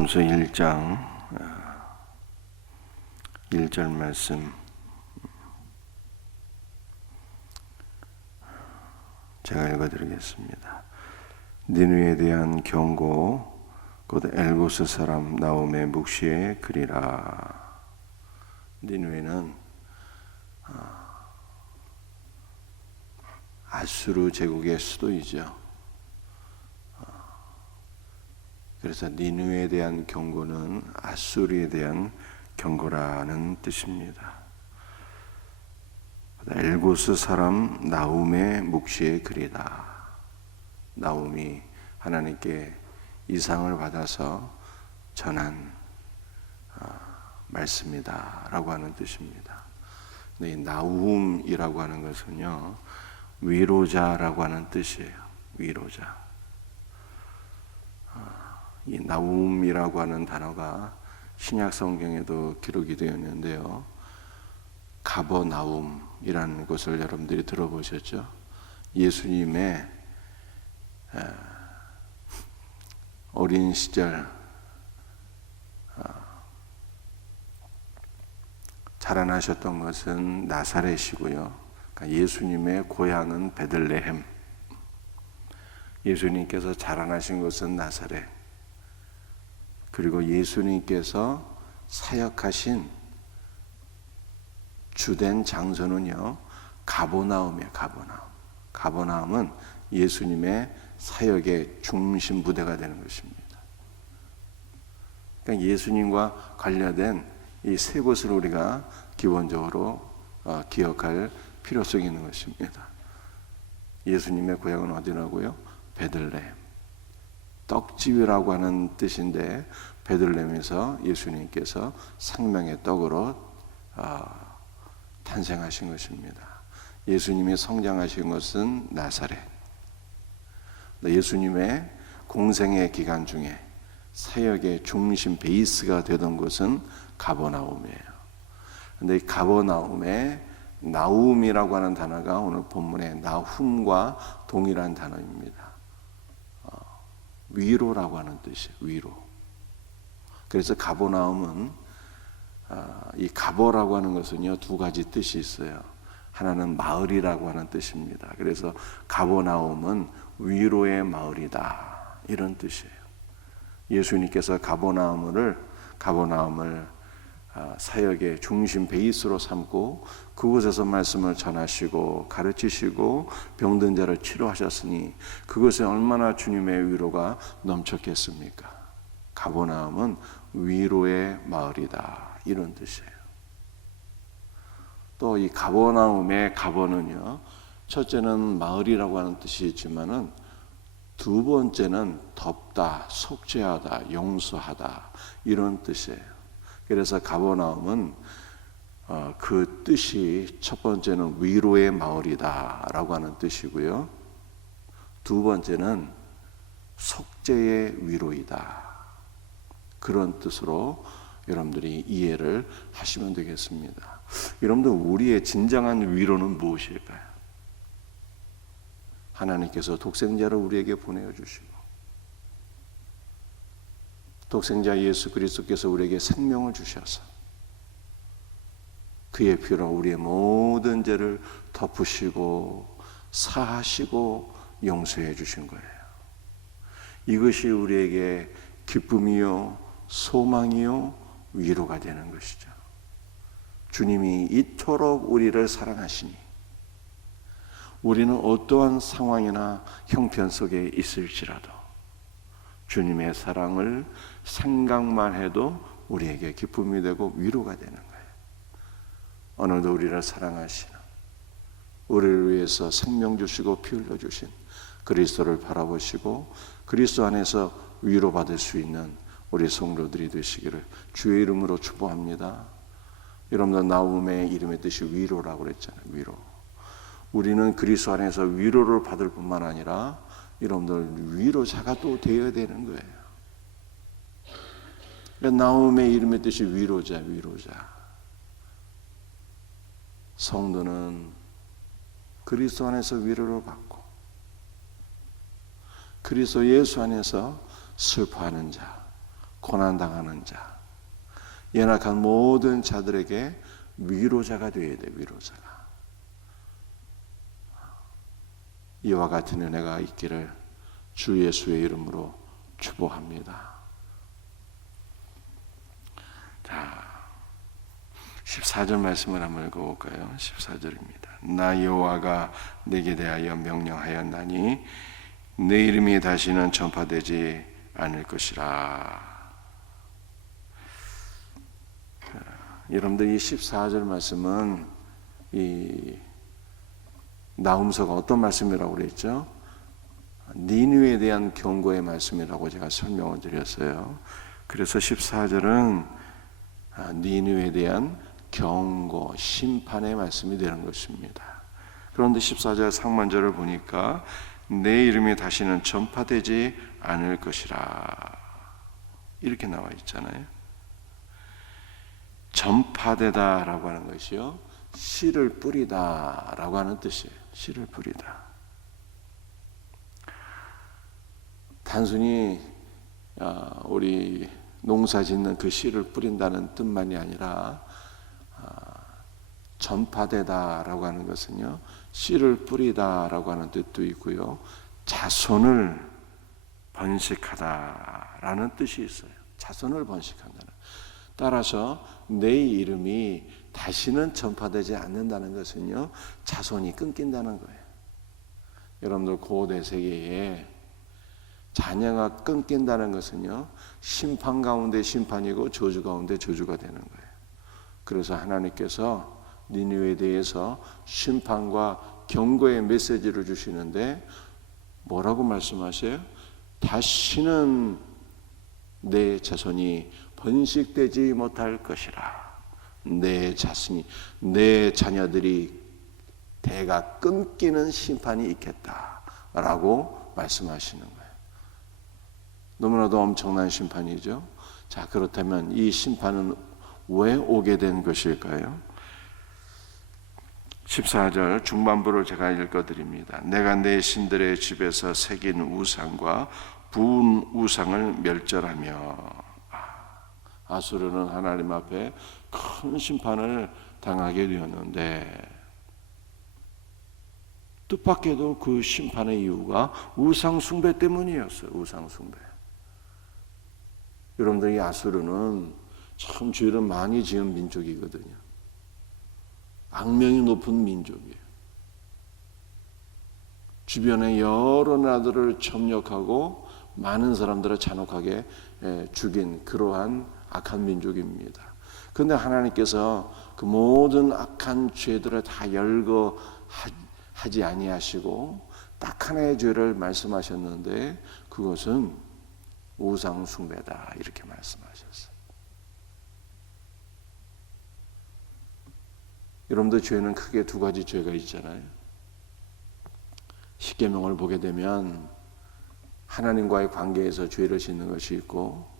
요한복음서 1장 1절 말씀 제가 읽어드리겠습니다. 니느웨에 대한 경고 곧 엘고스 사람 나홈의 묵시에 그리라. 니느웨는 아수르 제국의 수도이죠. 그래서 니느웨에 대한 경고는 아수르에 대한 경고라는 뜻입니다. 엘고스 사람 나홈의 묵시에 그리다. 나홈이 하나님께 이상을 받아서 전한 말씀이다 라고 하는 뜻입니다. 이 나훔이라고 하는 것은요, 위로자라고 하는 뜻이에요. 위로자. 이 나훔이라고 하는 단어가 신약 성경에도 기록이 되어 있는데요, 가버나움이라는 곳을 여러분들이 들어보셨죠? 예수님의 어린 시절 자라나셨던 것은 나사렛이고요. 그러니까 예수님의 고향은 베들레헴. 예수님께서 자라나신 곳은 나사렛. 그리고 예수님께서 사역하신 주된 장소는요, 가버나움이에요. 가버나움은 예수님의 사역의 중심 부대가 되는 것입니다. 그러니까 예수님과 관련된 이 세 곳을 우리가 기본적으로 기억할 필요성이 있는 것입니다. 예수님의 고향은 어디라고요? 베들레헴. 떡집이라고 하는 뜻인데 베들레헴에서 예수님께서 생명의 떡으로 탄생하신 것입니다. 예수님이 성장하신 것은 나사렛. 예수님의 공생의 기간 중에 사역의 중심 베이스가 되던 곳은 가버나움이에요. 그런데 이 가버나움에 나훔이라고 하는 단어가 오늘 본문의 나훔과 동일한 단어입니다. 위로라고 하는 뜻이에요. 위로. 그래서 가버나움은 이 가버라고 하는 것은요, 두 가지 뜻이 있어요. 하나는 마을이라고 하는 뜻입니다. 그래서 가버나움은 위로의 마을이다, 이런 뜻이에요. 예수님께서 가버나움을 사역의 중심 베이스로 삼고 그곳에서 말씀을 전하시고 가르치시고 병든 자를 치료하셨으니 그것에 얼마나 주님의 위로가 넘쳤겠습니까? 가버나움은 위로의 마을이다, 이런 뜻이에요. 또 이 가버나움의 가버는요, 첫째는 마을이라고 하는 뜻이 있지만은 두 번째는 덮다, 속죄하다, 용서하다, 이런 뜻이에요. 그래서 가버나움은 그 뜻이 첫 번째는 위로의 마을이다 라고 하는 뜻이고요, 두 번째는 속죄의 위로이다, 그런 뜻으로 여러분들이 이해를 하시면 되겠습니다. 여러분들, 우리의 진정한 위로는 무엇일까요? 하나님께서 독생자를 우리에게 보내주시고 독생자 예수 그리스도께서 우리에게 생명을 주셔서 그의 피로 우리의 모든 죄를 덮으시고 사하시고 용서해 주신 거예요. 이것이 우리에게 기쁨이요, 소망이요, 위로가 되는 것이죠. 주님이 이토록 우리를 사랑하시니 우리는 어떠한 상황이나 형편 속에 있을지라도 주님의 사랑을 생각만 해도 우리에게 기쁨이 되고 위로가 되는 거예요. 오늘도 우리를 사랑하시는, 우리를 위해서 생명 주시고 피 흘려 주신 그리스도를 바라보시고 그리스도 안에서 위로받을 수 있는 우리 성도들이 되시기를 주의 이름으로 축복합니다. 여러분들, 나훔의 이름의 뜻이 위로라고 그랬잖아요. 위로. 우리는 그리스도 안에서 위로를 받을 뿐만 아니라 여러분들 위로자가 또 되어야 되는 거예요. 나훔의 이름의 뜻이 위로자. 성도는 그리스도 안에서 위로를 받고 그리스도 예수 안에서 슬퍼하는 자, 고난당하는 자, 연약한 모든 자들에게 위로자가 되어야 돼. 위로자가. 이와 같은 은혜가 있기를 주 예수의 이름으로 축복합니다. 자, 14절 말씀을 한번 읽어볼까요? 14절입니다. 나 여호와가 내게 대하여 명령하였나니 내 이름이 다시는 전파되지 않을 것이라. 여러분들 이 14절 말씀은 이 나훔서가 어떤 말씀이라고 그랬죠? 니느웨에 대한 경고의 말씀이라고 제가 설명을 드렸어요. 그래서 14절은 니느웨에 대한 경고, 심판의 말씀이 되는 것입니다. 그런데 14절 상반절을 보니까 내 이름이 다시는 전파되지 않을 것이라 이렇게 나와 있잖아요. 전파되다라고 하는 것이요, 씨를 뿌리다라고 하는 뜻이에요. 씨를 뿌리다. 단순히 우리 농사 짓는 그 씨를 뿌린다는 뜻만이 아니라 전파되다라고 하는 것은요, 씨를 뿌리다라고 하는 뜻도 있고요, 자손을 번식하다라는 뜻이 있어요. 자손을 번식한다는. 따라서 내 이름이 다시는 전파되지 않는다는 것은요, 자손이 끊긴다는 거예요. 여러분들 고대 세계에 자녀가 끊긴다는 것은요, 심판 가운데 심판이고 저주 가운데 저주가 되는 거예요. 그래서 하나님께서 니느웨에 대해서 심판과 경고의 메시지를 주시는데 뭐라고 말씀하세요? 다시는 내 자손이 번식되지 못할 것이라. 내 자녀들이 대가 끊기는 심판이 있겠다라고 말씀하시는 거예요. 너무나도 엄청난 심판이죠. 자, 그렇다면 이 심판은 왜 오게 된 것일까요? 14절 중반부를 제가 읽어드립니다. 내가 내 신들의 집에서 새긴 우상과 부은 우상을 멸절하며. 아수르는 하나님 앞에 큰 심판을 당하게 되었는데, 뜻밖에도 그 심판의 이유가 우상 숭배 때문이었어요. 우상 숭배. 여러분들, 이 아수르는 참 죄를 많이 지은 민족이거든요. 악명이 높은 민족이에요. 주변의 여러 나라들을 점령하고 많은 사람들을 잔혹하게 죽인 그러한 악한 민족입니다. 그런데 하나님께서 그 모든 악한 죄들을 다 열거하지 아니하시고 딱 하나의 죄를 말씀하셨는데, 그것은 우상 숭배다 이렇게 말씀하셨어요. 여러분들, 죄는 크게 두 가지 죄가 있잖아요. 십계명을 보게 되면 하나님과의 관계에서 죄를 짓는 것이 있고,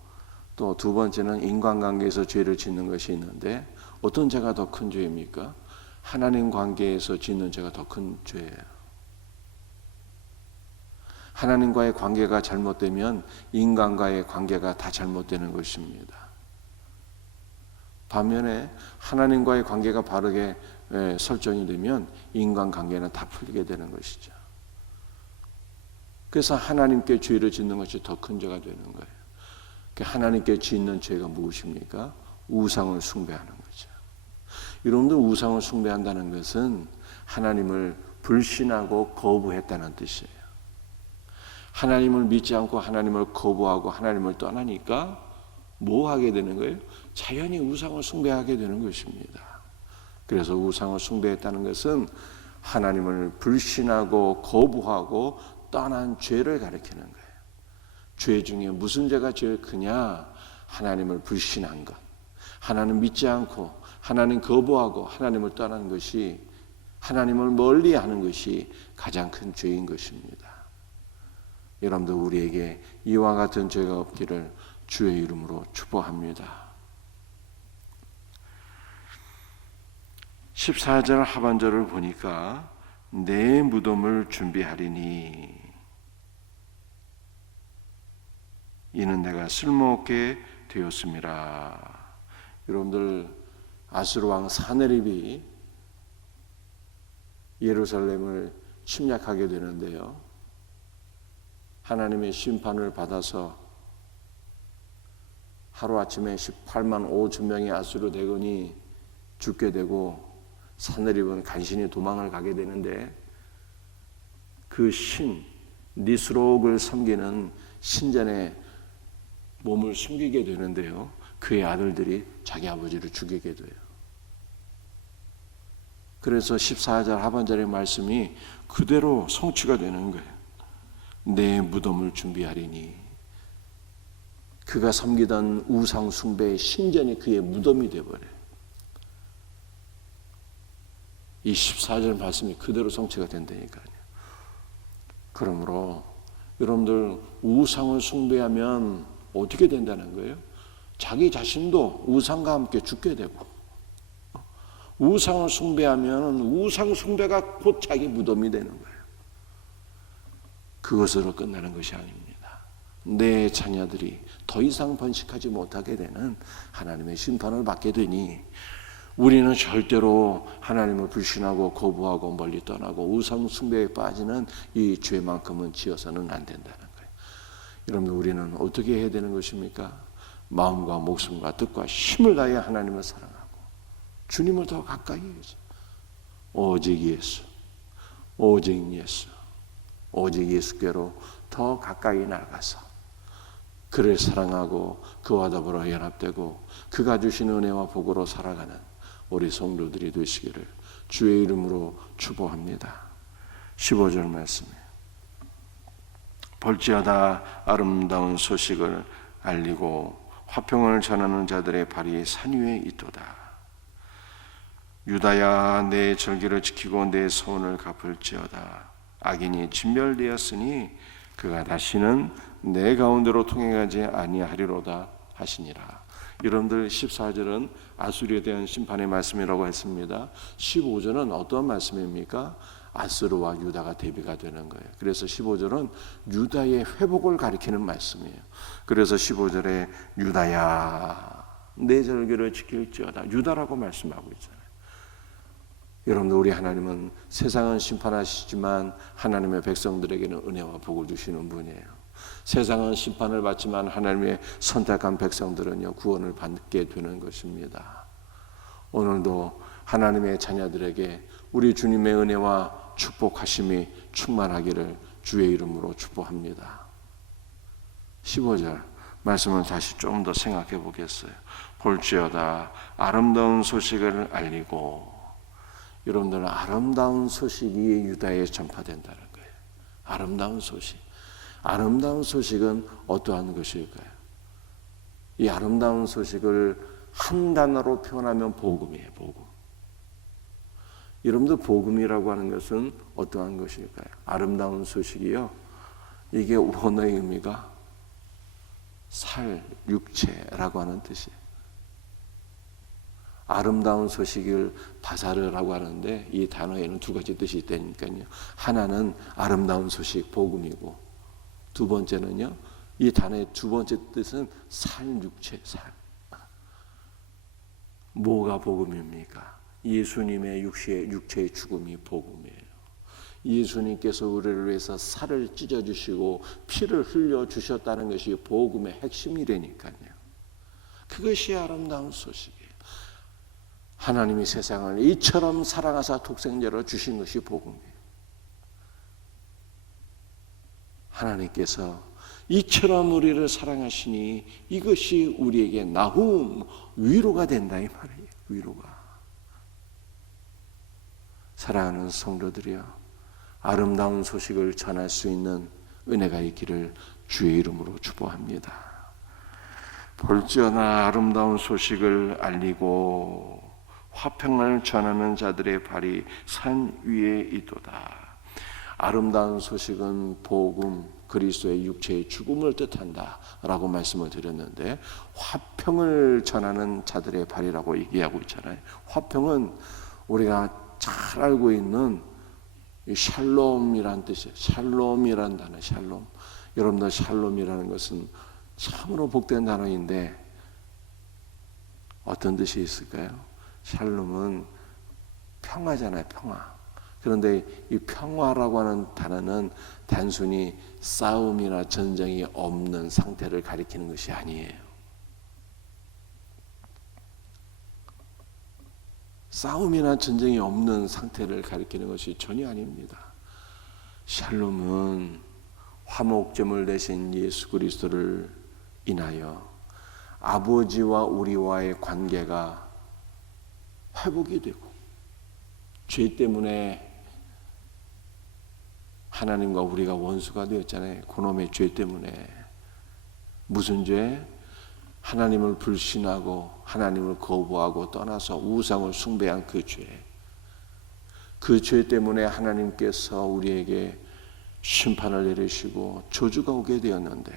또 두 번째는 인간관계에서 죄를 짓는 것이 있는데, 어떤 죄가 더 큰 죄입니까? 하나님 관계에서 짓는 죄가 더 큰 죄예요. 하나님과의 관계가 잘못되면 인간과의 관계가 다 잘못되는 것입니다. 반면에 하나님과의 관계가 바르게 설정이 되면 인간관계는 다 풀리게 되는 것이죠. 그래서 하나님께 죄를 짓는 것이 더 큰 죄가 되는 거예요. 하나님께 짓는 죄가 무엇입니까? 우상을 숭배하는 거죠. 여러분들, 우상을 숭배한다는 것은 하나님을 불신하고 거부했다는 뜻이에요. 하나님을 믿지 않고 하나님을 거부하고 하나님을 떠나니까 뭐 하게 되는 거예요? 자연히 우상을 숭배하게 되는 것입니다. 그래서 우상을 숭배했다는 것은 하나님을 불신하고 거부하고 떠난 죄를 가리키는 거예요. 죄 중에 무슨 죄가 제일 크냐? 하나님을 불신한 것, 하나님 믿지 않고 하나님 거부하고 하나님을 떠나는 것이, 하나님을 멀리하는 것이 가장 큰 죄인 것입니다. 여러분들, 우리에게 이와 같은 죄가 없기를 주의 이름으로 축복합니다. 14절 하반절을 보니까 내 무덤을 준비하리니 이는 내가 쓸모없게 되었습니다. 여러분들, 아수르 왕 사네립이 예루살렘을 침략하게 되는데요, 하나님의 심판을 받아서 하루아침에 18만 5천 명의 아수르 대군이 죽게 되고 사네립은 간신히 도망을 가게 되는데, 그 신 니스록을 섬기는 신전에 몸을 숨기게 되는데요, 그의 아들들이 자기 아버지를 죽이게 돼요. 그래서 14절 하반절의 말씀이 그대로 성취가 되는 거예요. 내 무덤을 준비하리니. 그가 섬기던 우상 숭배의 신전이 그의 무덤이 되어버려요. 이 14절 말씀이 그대로 성취가 된다니까요. 그러므로 여러분들, 우상을 숭배하면 어떻게 된다는 거예요? 자기 자신도 우상과 함께 죽게 되고, 우상을 숭배하면 우상 숭배가 곧 자기 무덤이 되는 거예요. 그것으로 끝나는 것이 아닙니다. 내 자녀들이 더 이상 번식하지 못하게 되는 하나님의 심판을 받게 되니, 우리는 절대로 하나님을 불신하고 거부하고 멀리 떠나고 우상 숭배에 빠지는 이 죄만큼은 지어서는 안 된다는 거예요. 여러분, 우리는 어떻게 해야 되는 것입니까? 마음과 목숨과 뜻과 힘을 다해 하나님을 사랑하고 주님을 더 가까이 해서 오직 예수, 오직 예수, 오직 예수께로 더 가까이 나가서 그를 사랑하고 그와 더불어 연합되고 그가 주신 은혜와 복으로 살아가는 우리 성도들이 되시기를 주의 이름으로 축복합니다. 15절 말씀이에요. 볼지어다 아름다운 소식을 알리고 화평을 전하는 자들의 발이 산 위에 있도다. 유다야, 내 절기를 지키고 내 소원을 갚을지어다. 악인이 진멸되었으니 그가 다시는 내 가운데로 통행하지 아니하리로다 하시니라. 여러분들, 14절은 아수르에 대한 심판의 말씀이라고 했습니다. 15절은 어떤 말씀입니까? 아수르와 유다가 대비가 되는 거예요. 그래서 15절은 유다의 회복을 가리키는 말씀이에요. 그래서 15절에 유다야, 내 절기를 지킬지어다, 유다라고 말씀하고 있잖아요. 여러분들, 우리 하나님은 세상은 심판하시지만 하나님의 백성들에게는 은혜와 복을 주시는 분이에요. 세상은 심판을 받지만 하나님의 선택한 백성들은요, 구원을 받게 되는 것입니다. 오늘도 하나님의 자녀들에게 우리 주님의 은혜와 축복하심이 충만하기를 주의 이름으로 축복합니다. 15절 말씀을 다시 좀 더 생각해 보겠어요. 볼지어다 아름다운 소식을 알리고. 여러분들은 아름다운 소식이 유다에 전파된다는 거예요. 아름다운 소식. 아름다운 소식은 어떠한 것일까요? 이 아름다운 소식을 한 단어로 표현하면 복음이에요. 복음. 여러분들, 복음이라고 하는 것은 어떠한 것일까요? 아름다운 소식이요, 이게 원어의 의미가 살, 육체라고 하는 뜻이에요. 아름다운 소식을 바사르라고 하는데 이 단어에는 두 가지 뜻이 있다니까요. 하나는 아름다운 소식, 복음이고, 두 번째는요, 이 단어의 두 번째 뜻은 살, 육체, 살. 뭐가 복음입니까? 예수님의 육체의 죽음이 복음이에요. 예수님께서 우리를 위해서 살을 찢어주시고 피를 흘려주셨다는 것이 복음의 핵심이라니까요. 그것이 아름다운 소식이에요. 하나님이 세상을 이처럼 사랑하사 독생자를 주신 것이 복음이에요. 하나님께서 이처럼 우리를 사랑하시니 이것이 우리에게 나훔, 위로가 된다, 이 말이에요. 위로가. 사랑하는 성도들이여, 아름다운 소식을 전할 수 있는 은혜가 있기를 주의 이름으로 축복합니다. 볼지어다 아름다운 소식을 알리고 화평을 전하는 자들의 발이 산 위에 있도다. 아름다운 소식은 복음, 그리스도의 육체의 죽음을 뜻한다라고 말씀을 드렸는데, 화평을 전하는 자들의 발이라고 얘기하고 있잖아요. 화평은 우리가 잘 알고 있는 샬롬이란 뜻이에요. 샬롬이란 단어, 샬롬. 여러분들, 샬롬이라는 것은 참으로 복된 단어인데 어떤 뜻이 있을까요? 샬롬은 평화잖아요, 평화. 그런데 이 평화라고 하는 단어는 단순히 싸움이나 전쟁이 없는 상태를 가리키는 것이 아니에요. 싸움이나 전쟁이 없는 상태를 가리키는 것이 전혀 아닙니다. 샬롬은 화목제물 되신 예수 그리스도를 인하여 아버지와 우리와의 관계가 회복이 되고, 죄 때문에 하나님과 우리가 원수가 되었잖아요. 그놈의 죄 때문에. 무슨 죄? 하나님을 불신하고 하나님을 거부하고 떠나서 우상을 숭배한 그 죄. 그 죄 때문에 하나님께서 우리에게 심판을 내리시고 저주가 오게 되었는데,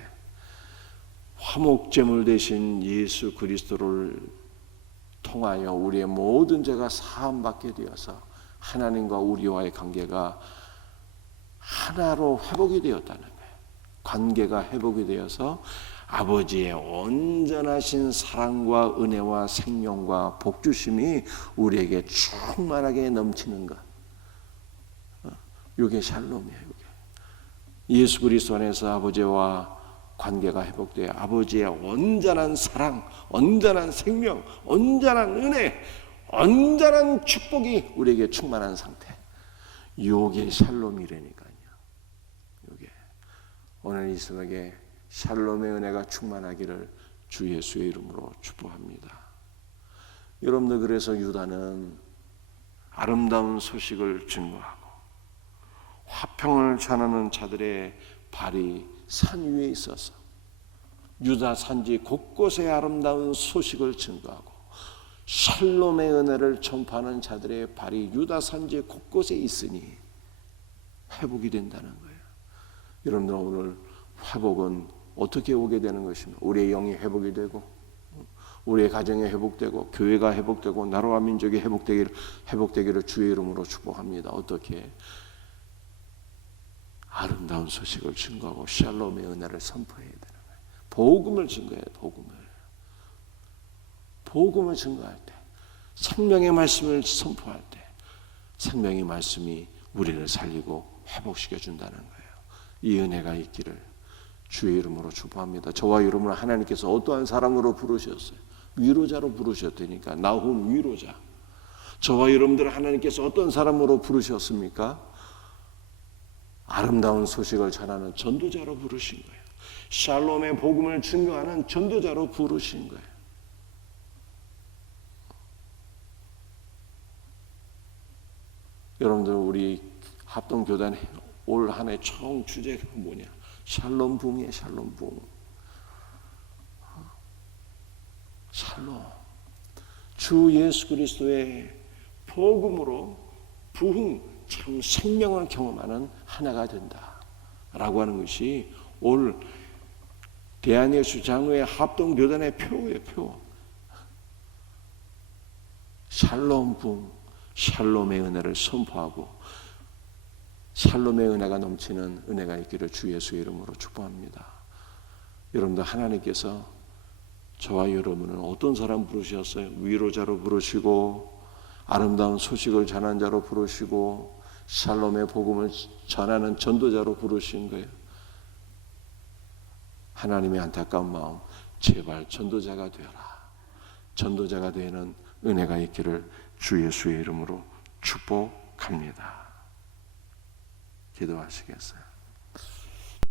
화목제물 되신 예수 그리스도를 통하여 우리의 모든 죄가 사함받게 되어서 하나님과 우리와의 관계가 하나로 회복이 되었다는 거예요. 관계가 회복이 되어서 아버지의 온전하신 사랑과 은혜와 생명과 복주심이 우리에게 충만하게 넘치는 것. 이게 샬롬이에요. 이게. 예수 그리스도 안에서 아버지와 관계가 회복되어 아버지의 온전한 사랑, 온전한 생명, 온전한 은혜, 온전한 축복이 우리에게 충만한 상태. 이게 샬롬이라니까요. 이게 오늘 이 새벽에 샬롬의 은혜가 충만하기를 주 예수의 이름으로 축복합니다. 여러분들, 그래서 유다는 아름다운 소식을 증거하고 화평을 전하는 자들의 발이 산 위에 있어서 유다 산지 곳곳에 아름다운 소식을 증거하고 샬롬의 은혜를 전파하는 자들의 발이 유다 산지 곳곳에 있으니 회복이 된다는 거예요. 여러분들, 오늘 회복은 어떻게 오게 되는 것입니까? 우리의 영이 회복이 되고, 우리의 가정이 회복되고, 교회가 회복되고, 나라와 민족이 회복되기를 주의 이름으로 축복합니다. 어떻게? 아름다운 소식을 증거하고 샬롬의 은혜를 선포해야 되는 거예요. 복음을 증거해요. 복음을 증거할 때, 생명의 말씀을 선포할 때 생명의 말씀이 우리를 살리고 회복시켜 준다는 거예요. 이 은혜가 있기를 주의 이름으로 축복합니다. 저와 여러분을 하나님께서 어떠한 사람으로 부르셨어요? 위로자로 부르셨다니까. 나훔 위로자. 저와 여러분들을 하나님께서 어떤 사람으로 부르셨습니까? 아름다운 소식을 전하는 전도자로 부르신 거예요. 샬롬의 복음을 증거하는 전도자로 부르신 거예요. 여러분들, 우리 합동교단의 올 한 해 총 주제가 뭐냐? 샬롬 붕이에요. 샬롬 붕. 샬롬. 주 예수 그리스도의 복음으로 부흥, 참 생명을 경험하는 하나가 된다라고 하는 것이 올 대한예수 장로회 합동교단의 표예요. 표. 샬롬 붕, 샬롬의 은혜를 선포하고 샬롬의 은혜가 넘치는 은혜가 있기를 주 예수의 이름으로 축복합니다. 여러분들, 하나님께서 저와 여러분은 어떤 사람 부르셨어요? 위로자로 부르시고, 아름다운 소식을 전하는 자로 부르시고, 샬롬의 복음을 전하는 전도자로 부르신 거예요. 하나님의 안타까운 마음, 제발 전도자가 되어라. 전도자가 되는 은혜가 있기를 주 예수의 이름으로 축복합니다. 기도하시겠어요?